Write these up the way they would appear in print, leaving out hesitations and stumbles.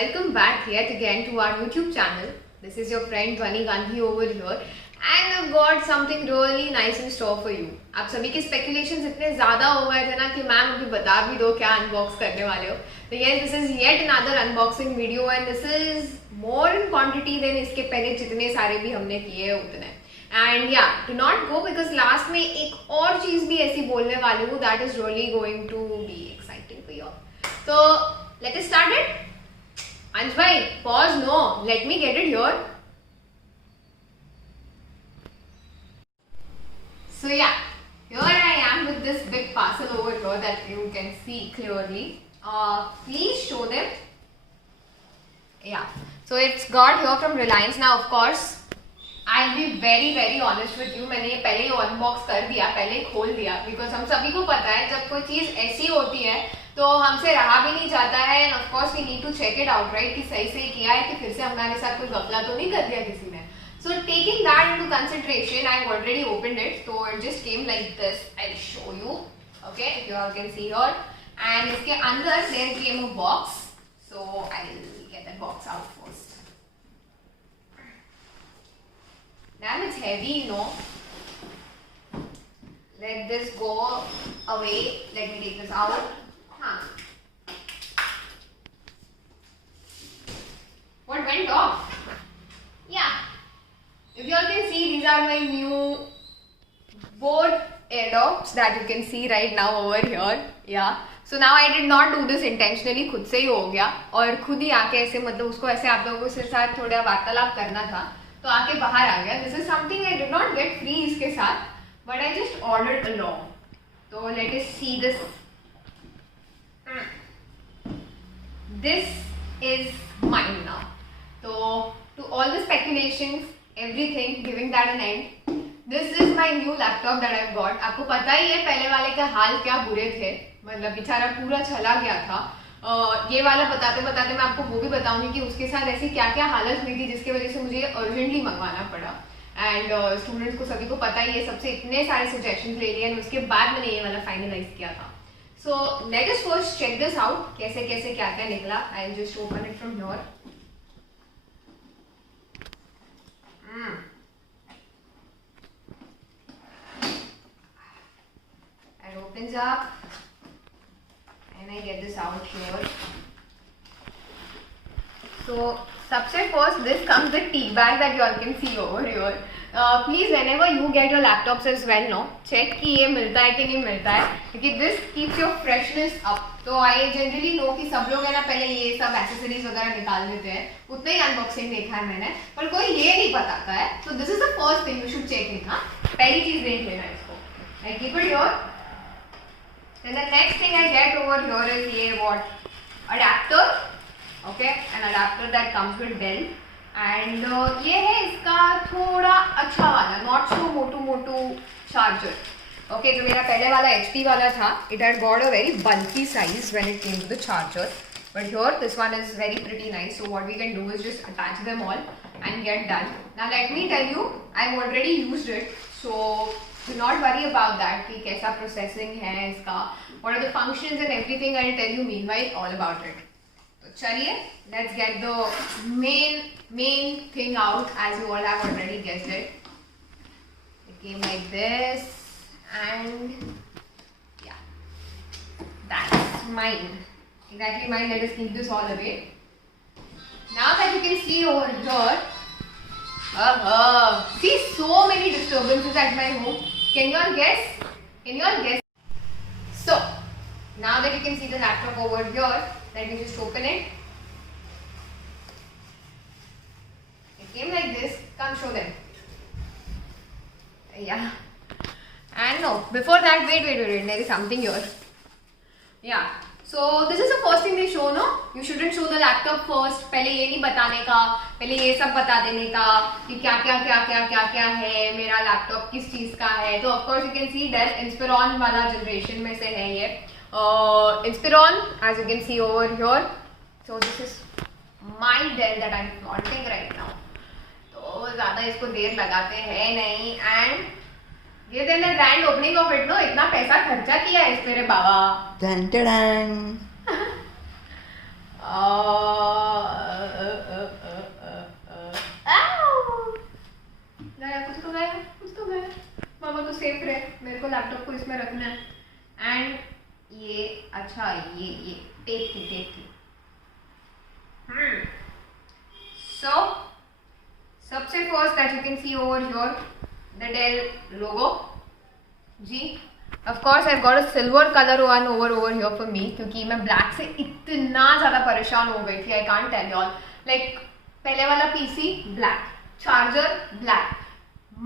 welcome back yet again to our YouTube channel. This is your friend Dhwani Gandhi over here and I've got something really nice in store for you. आप सभी के speculations इतने ज़्यादा हो गए थे ना कि मैम अभी बता भी दो क्या unbox करने वाले हो. तो yes, this is yet another unboxing video and this is more in quantity than इसके पहले जितने सारे भी हमने किए उतने. And yeah, do not go because last में एक और चीज़ भी ऐसी बोलने वाली हूँ that is really going to be exciting for you all. So let us start it. Ansh bhai, pause. No, let me get it here. So yeah, here I am with this big parcel over here that you can see clearly. Please show them. Yeah. So it's got here from Reliance. Now of course, I'll be very honest with you. मैंने ये पहले ही unbox कर दिया, पहले ही खोल दिया because हम सभी को पता है जब कोई चीज़ ऐसी होती है तो हमसे रहा भी नहीं जाता है and of course we need to check it out, right? कि सही से किया है कि फिर से हमारे साथ कोई गफला तो नहीं कर दिया किसी ने. So taking that into consideration, I've already opened it. So it just came like this. I'll show you. Okay, if you all can see here. And इसके अंदर there came a box. So I'll get that box out first. Damn, it's heavy, you know. Let this go away. Let me take this out. What went off? Yeah. If you all can see, these are my new board AirDots that you can see right now over here. Yeah. So now I did not do this intentionally. खुद से ही हो गया और खुद ही आके ऐसे मतलब उसको ऐसे आप लोगों के साथ थोड़ा वार्तालाप करना था तो आके बाहर आ गया. This is something I did not get free इसके साथ, but I just ordered along. So let us see this. This is mine now. So to all the speculations, everything, giving that an end, this is my new laptop that I've got. आपको पता ही है पहले वाले का हाल क्या बुरे थे, मतलब बेचारा पूरा चला गया था. ये वाला बताते बताते मैं आपको वो भी बताऊंगी कि उसके साथ ऐसी क्या क्या हालत हुई थी जिसकी वजह से मुझे अर्जेंटली मंगवाना पड़ा. एंड स्टूडेंट्स को सभी को पता ही है, सबसे इतने सारे सजेशन ले लिए और उसके बाद मैंने ये वाला फाइनलाइज किया था. So let us first check this out. कैसे कैसे क्या क्या निकला. I'll just open it from here. It opens up and I get this out here. So सबसे first this comes the tea bag that you all can see over here. Please whenever you get your laptops as well, no, check कि ये मिलता है कि नहीं मिलता है क्योंकि this keeps your freshness up. तो I generally know कि सब लोग है ना पहले ये सब accessories वगैरह निकाल देते हैं. उतना ही unboxing देखा है मैंने, पर कोई ये नहीं बताता है. So this is the first thing you should check in. हाँ, पहली चीज देख लेना इसको. I keep it here. Then the next thing I get over here is ये what adapter. Okay, an adapter that comes with Dell. And ये है इसका थोड़ा अच्छा वाला, नॉट सो मोटू चार्जर. ओके, जो मेरा पहले वाला HP वाला था, it had got a very bulky size when it came to the charger, but here this one is very pretty nice. So what we can do is just attach them all and get done. Now let me tell you, I have already used it, so do not worry about that कि कैसा processing है इसका, what are the functions and everything. I will tell you meanwhile all about it. तो चलिए, let's get the main thing out, as you all have already guessed it. It came like this and yeah, that's mine, exactly mine. Let us keep this all away. Now that you can see over here, see so many disturbances at my home. Can you all guess? So now that you can see the laptop over here, let me just open it. It came like this. Come show them. Yeah. And no, before that, wait. There is something here. Yeah. So this is the first thing they show, no? You shouldn't show the laptop first. पहले ये नहीं बताने का, पहले ये सब बता देने का कि क्या क्या है, मेरा लैपटॉप किस चीज़ का है. तो of course you can see Dell Inspiron वाला जनरेशन में से है ये. Inspiron, as you can see over here. So this is my Dell that I'm flaunting right now. तो ज़्यादा इसको देर लगाते हैं नहीं. एंड ये देने grand opening of it, no, इतना पैसा खर्चा किया है इस पे रे बाबा. मेरे को लैपटॉप को इसमें रखना है. एंड ये अच्छा ये टेप थी. So सबसे first that you can see over here the Dell logo जी. Of course I got a silver colour one over here for me, क्योंकि मैं ब्लैक से इतना ज़्यादा परेशान हो गई थी. I can't tell you all. Like पहले वाला PC black, charger black,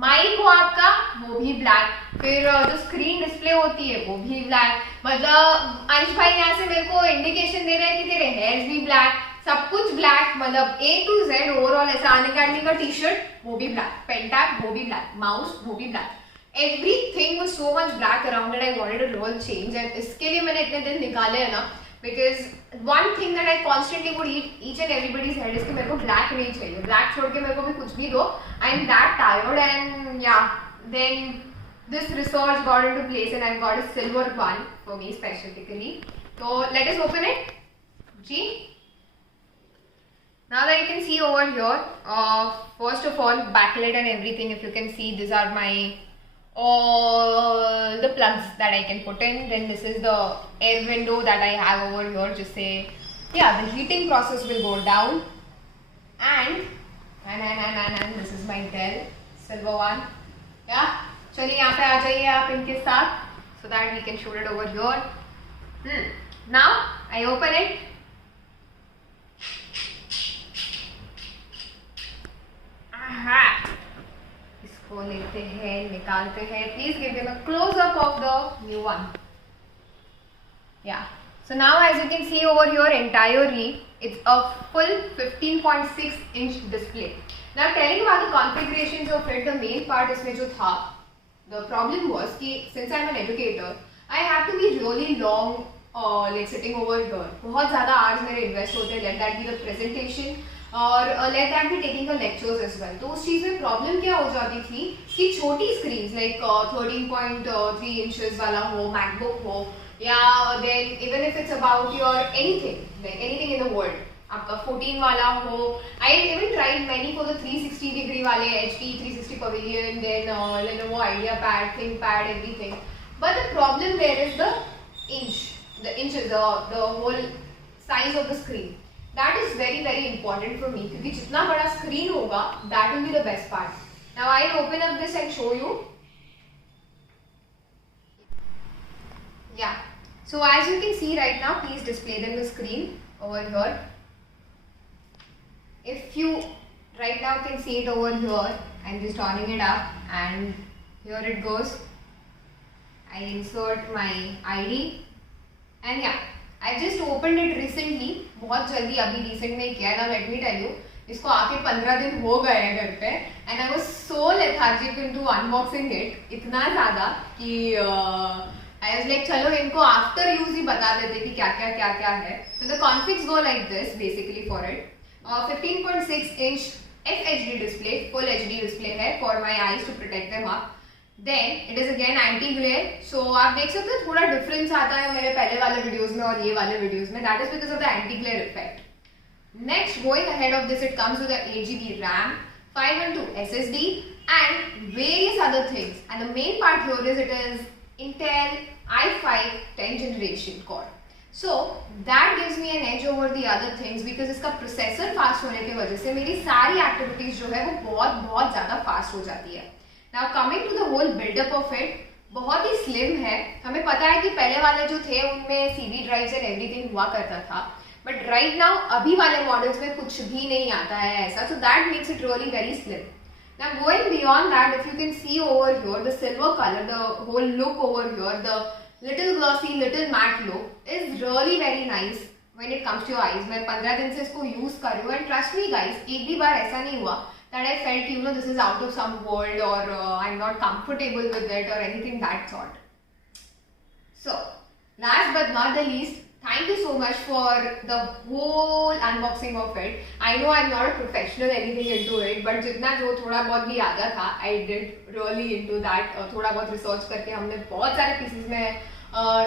mic हो आपका वो भी ब्लैक, फिर जो स्क्रीन डिस्प्ले होती है वो भी ब्लैक. मतलब अंश भाई यहाँ से मेरे को इंडिकेशन दे रहे हैं कि तेरे हेयर्स भी ब्लैक, सब कुछ ब्लैक. मतलब A to Z ओवरऑल ऐसा आने कैंडी का टी शर्ट वो भी ब्लैक, पेन टैग वो भी ब्लैक, माउस वो भी black. Everything was so much black around it. I wanted a real change and इसके लिए मैंने इतने दिन निकाले हैं ना, because one thing that I constantly would each and everybody's head is कि मेरे को ब्लैक नहीं चाहिए. ब्लैक छोड़ के मेरे को भी कुछ भी दो. I am that tired and या then this research got into place and I got a silver one for me specifically. So let us open it. Gee. Now that you can see over here, first of all backlight and everything, if you can see, these are my all the plugs that I can put in. Then this is the air window that I have over here, just say yeah, the heating process will go down. And this is my Dell silver one. Yeah. चलिए यहाँ पे आ जाइए आप इनके साथ, so that we can shoot it over here. Now I open it. इसको लेते हैं, निकालते हैं. Please give them a close up of the new one. Yeah. So now as you can see over here entirely, it's a full 15.6 inch display. Now telling about the configurations of it, the main part इसमें जो था, the problem was कि since I'm an educator, I have to be really long like sitting over here. बहुत ज़्यादा hours मेरे invest होते हैं. Let that be the presentation और let that be taking the lectures as well. तो उस चीज़ में problem क्या हो जाती थी कि छोटी screens like 13.3 inches वाला हो, MacBook हो, या then even if it's about your anything like anything in the world, आपका 14 वाला हो. I even tried many for the 360 degree वाले HP 360 Pavilion, then Lenovo IdeaPad, ThinkPad, everything. But the problem there is the inches, the whole size of the screen. That is very very important for me, क्योंकि जितना बड़ा screen होगा, that will be the best part. Now I'll open up this and show you. Yeah. So as you can see right now, please display them the screen over here. If you right now can see it over here, I'm just turning it up and here it goes. I insert my ID and yeah, I just opened it recently. बहुत जल्दी अभी recent में किया. Now let me tell you, इसको आके 15 दिन हो गए हैं घर पे and I was so lethargic into unboxing it. इतना ज़्यादा कि I was like चलो इनको after use ही बता देते कि क्या क्या है. So the configs go like this basically for it. 15.6 inch FHD display, full HD display है for my eyes to protect them up. Then it is again anti glare. So आप देख सकते हो थोड़ा difference आता है मेरे पहले वाले videos में और ये वाले videos में. That is because of the anti glare effect. Next, going ahead of this, it comes with a 8GB RAM, 512 SSD, and various other things. And the main part here is it is Intel i5 10th generation core. So that gives me an edge over the other things because इसका processor fast होने की वजह से मेरी सारी activities जो है वो बहुत ज़्यादा फास्ट हो जाती है. Now coming to the whole build-up of it, बहुत ही स्लिम है. हमें पता है कि पहले वाले जो थे उनमें CD ड्राइव्स एंड एवरीथिंग हुआ करता था, बट राइट नाउ अभी वाले मॉडल्स में कुछ भी नहीं आता है ऐसा. So that makes it really very slim. Now going beyond that, if you can see over here, the silver color, the whole look over here, the little glossy, little matte look is really very nice when it comes to your eyes. मैं 15 दिन से इसको use कर रही हूँ and trust me guys, एक भी बार ऐसा नहीं हुआ that I felt you know this is out of some world or I'm not comfortable with it or anything that sort. So last but not the least, thank you so much for the whole unboxing of it. I know I'm not a professional anything into it, but जितना जो थोड़ा बहुत भी आता था, I did really into that. थोड़ा बहुत research करके हमने बहुत सारे pieces में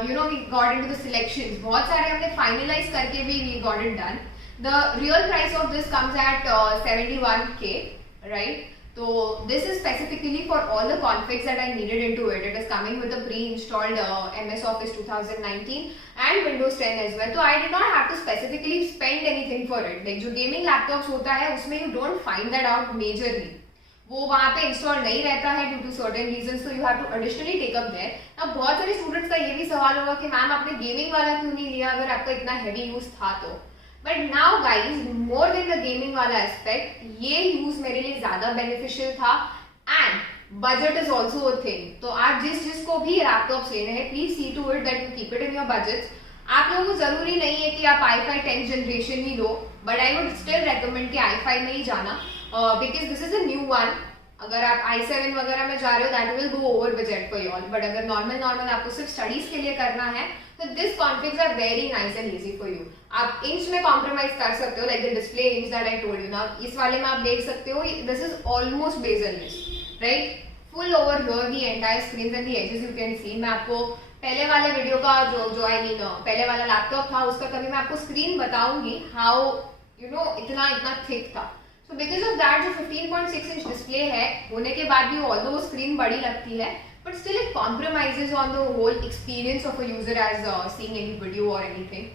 you know we got into the selections. बहुत सारे हमने finalize करके भी we got it done. The real price of this comes at 71k, right? So this is specifically for all the configs that I needed into it. It is coming with a pre-installed MS Office 2019 and Windows 10 as well. So I did not have to specifically spend anything for it. Like जो gaming laptops होता है उसमें you don't find that out majorly. वो वहाँ पे install नहीं रहता है ड्यू टू सर्टेन रीजन, तो you have to additionally take up there. अब बहुत सारे स्टूडेंट्स का ये भी सवाल होगा कि मैम आपने गेमिंग वाला क्यों नहीं लिया अगर आपका इतना हैवी यूज था तो. But now guys more than the gaming वाला एस्पेक्ट, ये यूज मेरे लिए ज्यादा बेनिफिशियल था and budget is also a thing. तो आप जिसको भी लैपटॉप्स ले रहे हैं please see to it that you keep it in your budget. आप लोगों को जरूरी नहीं है कि आप i5 10th जनरेशन ही लो, but I would still recommend कि i5 में ही जाना because this is a new one. अगर आप i7 वगैरह में जा रहे हो that will go over budget for you all, but अगर नॉर्मल आपको सिर्फ स्टडीज के लिए करना है तो this configs are very nice and easy for you. आप इंच में कॉम्प्रोमाइज कर सकते हो, like the display inch that I told you ना. इस वाले में आप देख सकते हो this is almost bezelless, right. Full over here the entire screen and the edges you can see. मैं आपको पहले वाले वीडियो का जो आई मीन पहले वाला लैपटॉप था उसका कभी मैं आपको स्क्रीन बताऊंगी हाउ यू नो इतना थिक था. So because of that जो 15.6 इंच डिस्प्ले है होने के बाद भी ऑल्दो स्क्रीन बड़ी लगती है but still it compromises on the whole experience of a user as seeing any video or anything.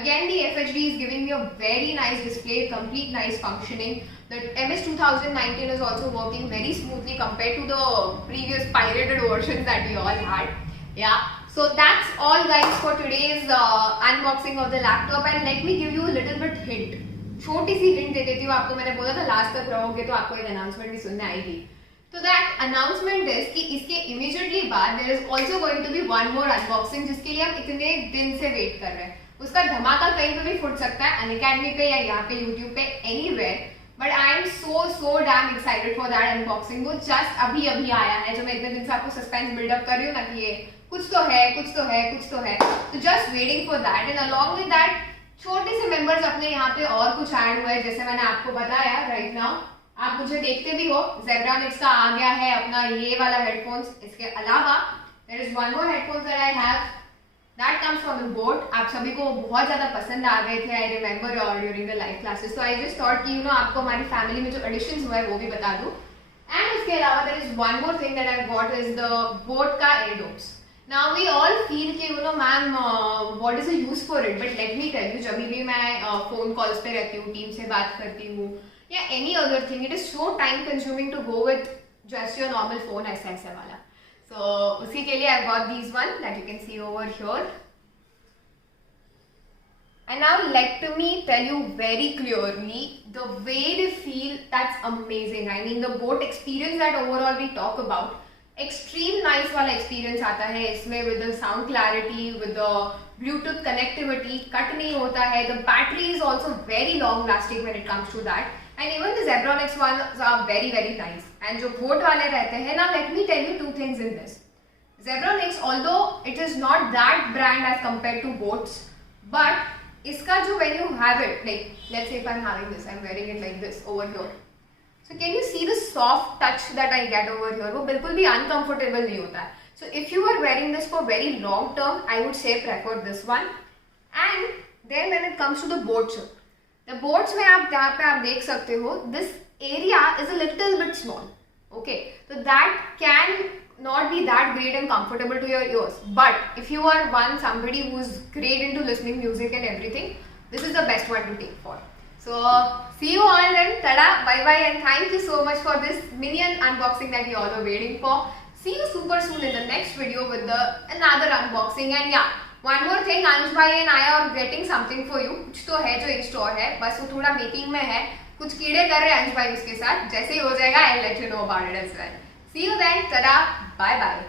Again the FHD is giving me a very nice display, complete nice functioning. The MS 2019 is also working very smoothly compared to the previous pirated versions that we all had. Yeah, so that's all guys for today's unboxing of the laptop, and let me give you a little bit hint. छोटी सी hint दे देती हूँ आपको. मैंने बोला था last तक रहोगे तो आपको एक अनाउंसमेंट भी सुनने आएगी. तो दैट अनाउंसमेंट इज कि इसके इमीडिएटली बाद there is also going to be one more unboxing जिसके लिए हम इतने दिन से वेट कर रहे हैं. उसका धमाका कहीं पे भी फुट सकता है, अनअकैडमी पे या यहाँ पे यूट्यूब पे anywhere. But I am so damn excited for that unboxing. वो जस्ट अभी आया है, जो मैं इतने दिन से आपको सस्पेंस बिल्डअप कर रही हूँ ना कि ये कुछ तो है. तो just waiting for that. And along with that छोटे से मेंबर्स अपने यहाँ पे और कुछ ऐड हुए, जैसे मैंने आपको बताया राइट नाउ. आप मुझे देखते भी हो Zebronics का आ गया है अपना ये वाला हेडफोन्स. इसके अलावा there is one more headphones that I have that comes from the Boat. आप सभी को बहुत ज्यादा पसंद आ गए थे, I remember during the live classes. तो आई जस्ट थॉट कि यू नो आपको हमारी फैमिली में जो एडिशंस हुआ है वो भी बता दूं. एंड उसके अलावा there is one more thing that I got is the boat का airdopes. Now we all feel कि you know ma'am what is the use for it, but let me tell you जब भी मैं phone calls पे रहती हूँ, team से बात करती हूँ या any other thing, it is so time consuming to go with just your normal phone ऐसा वाला. So उसी के लिए I got these one that you can see over here. And now let me tell you very clearly the way they feel, that's amazing. I mean the boat experience that overall we talk about, extreme nice वाला experience आता है इसमें with the sound clarity, with the Bluetooth connectivity, cut नहीं होता है. The battery is also very long lasting when it comes to that. And even the Zebronics ones are very nice. And जो Boat वाले रहते हैं ना, let me tell you two things in this. Zebronics although it is not that brand as compare to Boats, but इसका जो when you have it, like let's say if I am having this, I am wearing it like this over here. So can you see the soft touch that I get over here? वो बिल्कुल भी uncomfortable नहीं होता है. So if you are wearing this for very long term, I would say prefer this one. And then when it comes to the boats, the boats में आप जहाँ पे आप देख सकते हो, this area is a little bit small. Okay, so that can not be that great and comfortable to your ears. But if you are somebody who's great into listening music and everything, this is the best one to take for. So see you all then. Tada, bye bye, and thank you so much for this minion unboxing that you all are waiting for. See you super soon in the next video with another unboxing. And yeah, one more thing, Ansh bhai and I are getting something for you. कुछ तो है जो in store है, बस वो थोड़ा making में है. कुछ कीड़े कर रहे हैं अंश भाई उसके साथ. जैसे ही हो जाएगा I'll let you know about it as well. See you then. Tada, bye bye.